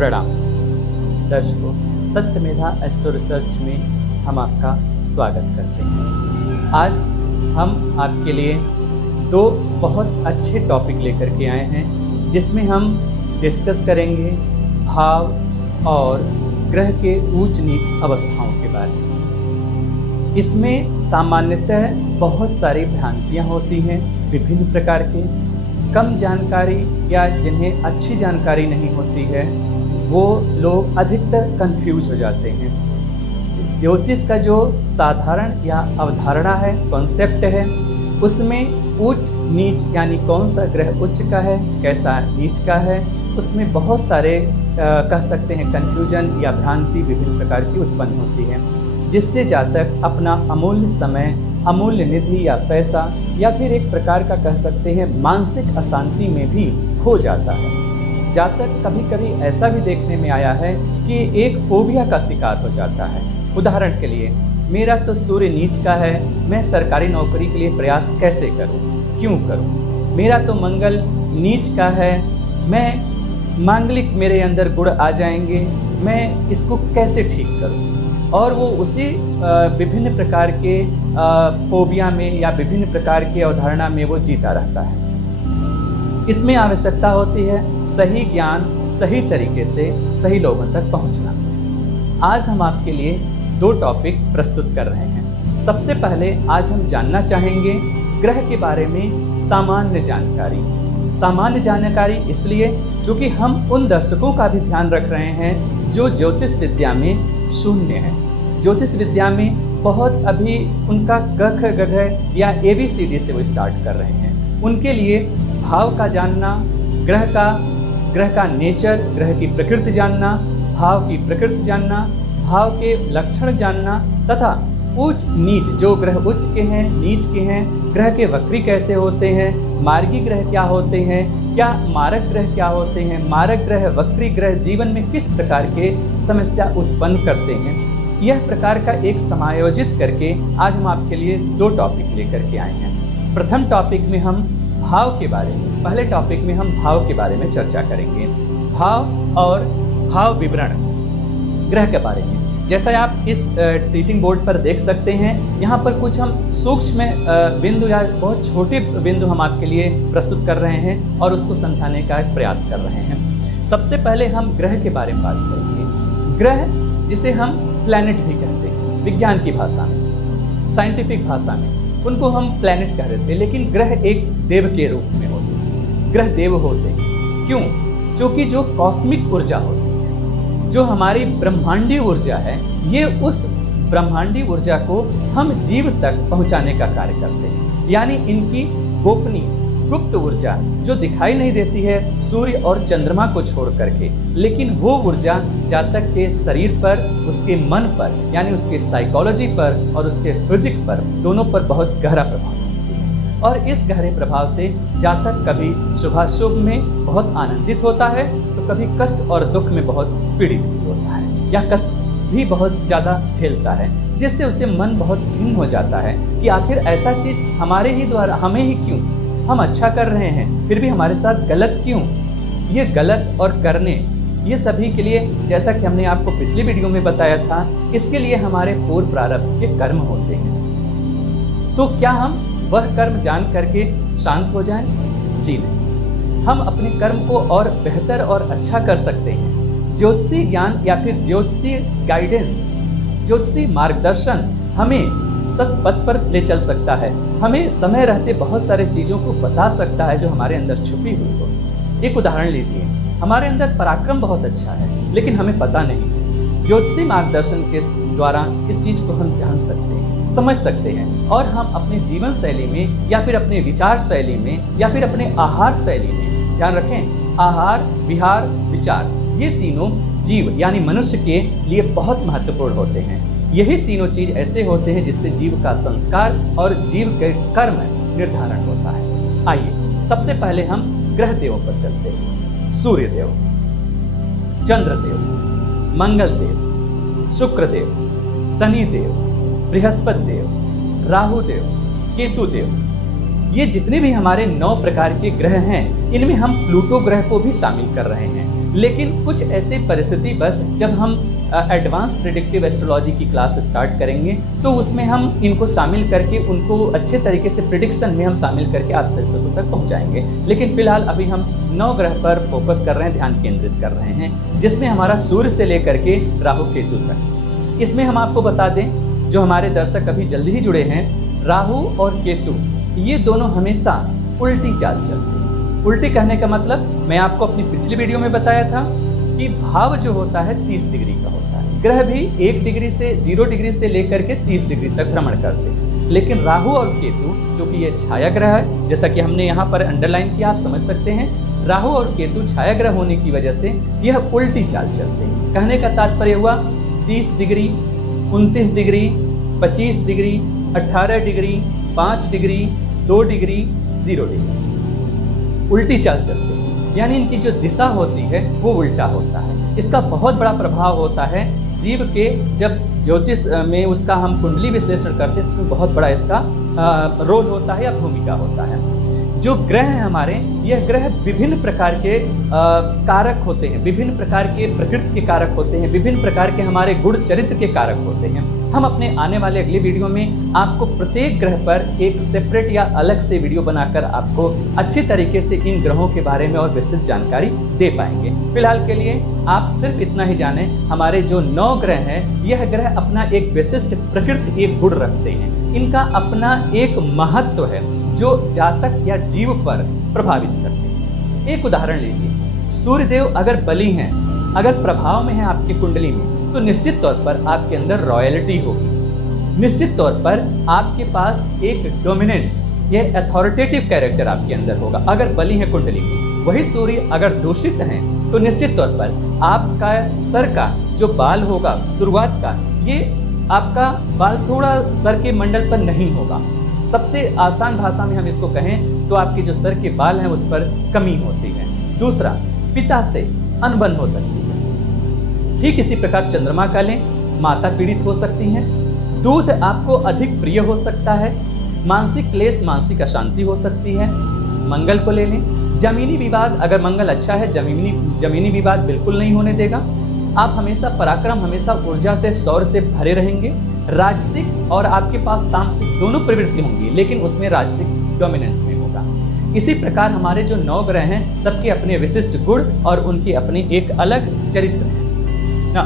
प्रणाम दर्शकों, सत्यमेधा astro research में हम आपका स्वागत करते हैं। आज हम आपके लिए दो बहुत अच्छे टॉपिक लेकर के आए हैं, जिसमें हम डिस्कस करेंगे भाव और ग्रह के ऊंच नीच अवस्थाओं के बारे में। इसमें सामान्यतः बहुत सारी भ्रांतियाँ होती हैं विभिन्न प्रकार के। कम जानकारी या जिन्हें अच्छी जानकारी नहीं होती है वो लोग अधिकतर कंफ्यूज हो जाते हैं। ज्योतिष का जो साधारण या अवधारणा है, कॉन्सेप्ट है, उसमें उच्च नीच यानी कौन सा ग्रह उच्च का है, कैसा नीच का है, उसमें बहुत सारे कह सकते हैं कन्फ्यूजन या भ्रांति विभिन्न प्रकार की उत्पन्न होती है, जिससे जातक अपना अमूल्य समय, अमूल्य निधि या पैसा या फिर एक प्रकार का कह सकते हैं मानसिक अशांति में भी खो जाता है। जातक कभी कभी ऐसा भी देखने में आया है कि एक फोबिया का शिकार हो जाता है। उदाहरण के लिए, मेरा तो सूर्य नीच का है, मैं सरकारी नौकरी के लिए प्रयास कैसे करूं, क्यों करूं? मेरा तो मंगल नीच का है, मैं मांगलिक मेरे अंदर गुण आ जाएंगे, मैं इसको कैसे ठीक करूं? और वो उसी विभिन्न प्रकार के फोबिया में या विभिन्न प्रकार के अवधारणा में वो जीता रहता है। इसमें आवश्यकता होती है सही ज्ञान, सही तरीके से सही लोगों तक पहुंचना। आज हम आपके लिए दो टॉपिक प्रस्तुत कर रहे हैं। सबसे पहले आज हम जानना चाहेंगे ग्रह के बारे में सामान्य जानकारी। सामान्य जानकारी इसलिए क्योंकि हम उन दर्शकों का भी ध्यान रख रहे हैं जो ज्योतिष विद्या में शून्य है। ज्योतिष विद्या में बहुत अभी उनका ग ख ग घ या ABCD से वो स्टार्ट कर रहे हैं। उनके लिए भाव का जानना, ग्रह का नेचर, ग्रह की प्रकृति जानना, भाव की प्रकृति जानना, भाव के लक्षण जानना तथा उच्च नीच, जो ग्रह उच्च के हैं, नीच के हैं, ग्रह के वक्री कैसे होते हैं, मार्गी ग्रह क्या होते हैं, क्या मारक ग्रह क्या होते हैं, मारक ग्रह, वक्री ग्रह जीवन में किस प्रकार के समस्या उत्पन्न करते हैं, यह प्रकार का एक समायोजित करके आज हम आपके लिए दो टॉपिक लेकर के आए हैं। प्रथम टॉपिक में हम भाव के बारे में, पहले टॉपिक में हम भाव के बारे में चर्चा करेंगे। भाव और भाव विवरण ग्रह के बारे में। जैसा आप इस टीचिंग बोर्ड पर देख सकते हैं, यहाँ पर कुछ हम सूक्ष्म बिंदु या बहुत छोटे बिंदु हम आपके लिए प्रस्तुत कर रहे हैं और उसको समझाने का प्रयास कर रहे हैं। सबसे पहले हम ग्रह के बारे में बात करेंगे। ग्रह जिसे हम प्लैनेट भी कहते हैं विज्ञान की भाषा में, साइंटिफिक भाषा में उनको हम प्लैनेट कह रहे थे, लेकिन ग्रह एक देव के रूप में होते हैं। ग्रह देव होते हैं क्यों? क्योंकि जो कॉस्मिक ऊर्जा होती है, जो हमारी ब्रह्मांडीय ऊर्जा है, ये उस ब्रह्मांडीय ऊर्जा को हम जीव तक पहुंचाने का कार्य करते हैं। यानी इनकी गोपनीय गुप्त ऊर्जा जो दिखाई नहीं देती है सूर्य और चंद्रमा को छोड़ करके, लेकिन वो ऊर्जा जातक के शरीर पर, उसके मन पर यानी उसके साइकोलॉजी पर और उसके फिजिक पर, दोनों पर बहुत गहरा प्रभाव डालती है। और इस गहरे प्रभाव से जातक कभी शुभाशुभ में बहुत आनंदित होता है तो कभी कष्ट और दुख में बहुत पीड़ित भी होता है या कष्ट भी बहुत ज़्यादा झेलता है, जिससे उसे मन बहुत खिन्न हो जाता है कि आखिर ऐसा चीज़ हमारे ही द्वारा, हमें ही क्यों, हम अच्छा कर रहे हैं फिर भी हमारे साथ गलत क्यों? ये गलत और करने, ये सभी के लिए, जैसा कि हमने आपको पिछली वीडियो में बताया था, इसके लिए हमारे पूर्व प्रारब्ध के कर्म होते हैं। तो क्या हम वह कर्म जान करके शांत हो जाएं? जी नहीं, हम अपने कर्म को और बेहतर और अच्छा कर सकते हैं। ज्योतिषी ज्ञान या फिर ज्योतिषी गाइडेंस, ज्योतिषी मार्गदर्शन हमें सत्पथ पर ले चल सकता है, हमें समय रहते बहुत सारे चीज़ों को बता सकता है जो हमारे अंदर छुपी हुई हो। एक उदाहरण लीजिए, हमारे अंदर पराक्रम बहुत अच्छा है लेकिन हमें पता नहीं। ज्योतिषी मार्गदर्शन के द्वारा इस चीज़ को हम जान सकते हैं, समझ सकते हैं और हम अपने जीवन शैली में या फिर अपने विचार शैली में या फिर अपने आहार शैली में, ध्यान रखें, आहार, विहार, विचार, ये तीनों जीव यानी मनुष्य के लिए बहुत महत्वपूर्ण होते हैं। यही तीनों चीज ऐसे होते हैं जिससे जीव का संस्कार और जीव के कर्म निर्धारण होता है। आइए सबसे पहले हम ग्रह देवों पर चलते हैं। सूर्य देव, चंद्र देव, मंगल देव, शुक्र देव, शनि देव, बृहस्पति देव, राहु देव, केतु देव, ये जितने भी हमारे 9 प्रकार के ग्रह हैं, इनमें हम प्लूटो ग्रह को भी शामिल कर रहे हैं। लेकिन कुछ ऐसी परिस्थिति बस जब हम एडवांस प्रेडिक्टिव एस्ट्रोलॉजी की क्लास स्टार्ट करेंगे तो उसमें हम इनको शामिल करके उनको अच्छे तरीके से प्रिडिक्शन में हम शामिल करके आप दर्शकों तक पहुंचाएंगे। लेकिन फिलहाल अभी हम 9 ग्रह पर फोकस कर रहे हैं, ध्यान केंद्रित कर रहे हैं, जिसमें हमारा सूर्य से लेकर के राहु केतु तक। इसमें हम आपको बता दें, जो हमारे दर्शक अभी जल्दी ही जुड़े हैं, राहु और केतु ये दोनों हमेशा उल्टी चाल चलते हैं। उल्टी कहने का मतलब मैं आपको अपनी पिछली वीडियो में बताया था कि भाव जो होता है 30 डिग्री का होता है, ग्रह भी 1 डिग्री से 0 डिग्री से लेकर के 30 डिग्री तक भ्रमण करते हैं। लेकिन राहु और केतु जो कि ये छाया ग्रह है, जैसा कि हमने यहाँ पर अंडरलाइन किया, आप समझ सकते हैं, राहु और केतु छाया ग्रह होने की वजह से यह उल्टी चाल चलते हैं। कहने का तात्पर्य हुआ 30 degree, 29 degree, 25 degree, 18 degree, 5 degree, 2 degree, 0 degree, उल्टी चाल चलते हैं। यानी इनकी जो दिशा होती है वो उल्टा होता है। इसका बहुत बड़ा प्रभाव होता है जीव के, जब ज्योतिष में उसका हम कुंडली विश्लेषण करते हैं तो बहुत बड़ा इसका रोल होता है या भूमिका होता है। जो ग्रह हैं हमारे, यह ग्रह विभिन्न प्रकार के कारक होते हैं, विभिन्न प्रकार के प्रकृति के कारक होते हैं, विभिन्न प्रकार के हमारे गुण चरित्र के कारक होते हैं। हम अपने आने वाले अगले वीडियो में आपको प्रत्येक ग्रह पर एक सेपरेट या अलग से वीडियो बनाकर आपको अच्छी तरीके से इन ग्रहों के बारे में और विस्तृत जानकारी दे पाएंगे। फिलहाल के लिए आप सिर्फ इतना ही जानें, हमारे जो 9 ग्रह हैं, यह ग्रह अपना एक विशिष्ट प्रकृति, एक गुण रखते हैं। इनका अपना एक महत्व है जो जातक या जीव पर प्रभावित करते हैं। एक उदाहरण लीजिए, सूर्यदेव अगर बली हैं, अगर प्रभाव में है आपकी कुंडली में, तो निश्चित तौर पर आपके अंदर रॉयल्टी होगी। निश्चित तौर पर आपके पास एक डोमिनेंस, यह अथॉरिटेटिव कैरेक्टर आपके अंदर होगा अगर बली है कुंडली में। वही सूर्य अगर दूषित हैं तो निश्चित तौर पर आपका सर का जो बाल होगा शुरुआत का, ये आपका बाल थोड़ा सर के मंडल पर नहीं होगा। सबसे आसान भाषा में हम इसको कहें तो आपके जो सर के बाल हैं उस पर कमी होती है। दूसरा, पिता से अनबन हो सकती है। ठीक इसी प्रकार चंद्रमा का लें, माता पीड़ित हो सकती हैं, दूध आपको अधिक प्रिय हो सकता है, मानसिक क्लेश, मानसिक अशांति हो सकती है। मंगल को ले लें, जमीनी विवाद, अगर मंगल अच्छा है जमीनी विवाद बिल्कुल नहीं होने देगा। आप हमेशा पराक्रम, हमेशा ऊर्जा से, शौर्य से भरे रहेंगे। राजसिक और आपके पास तामसिक दोनों प्रवृत्ति होंगी, लेकिन उसमें राजसिक डोमिनेंस में होगा। इसी प्रकार हमारे जो 9 ग्रह हैं, सबके अपने विशिष्ट गुण और उनके अपने एक अलग चरित्र हैं ना।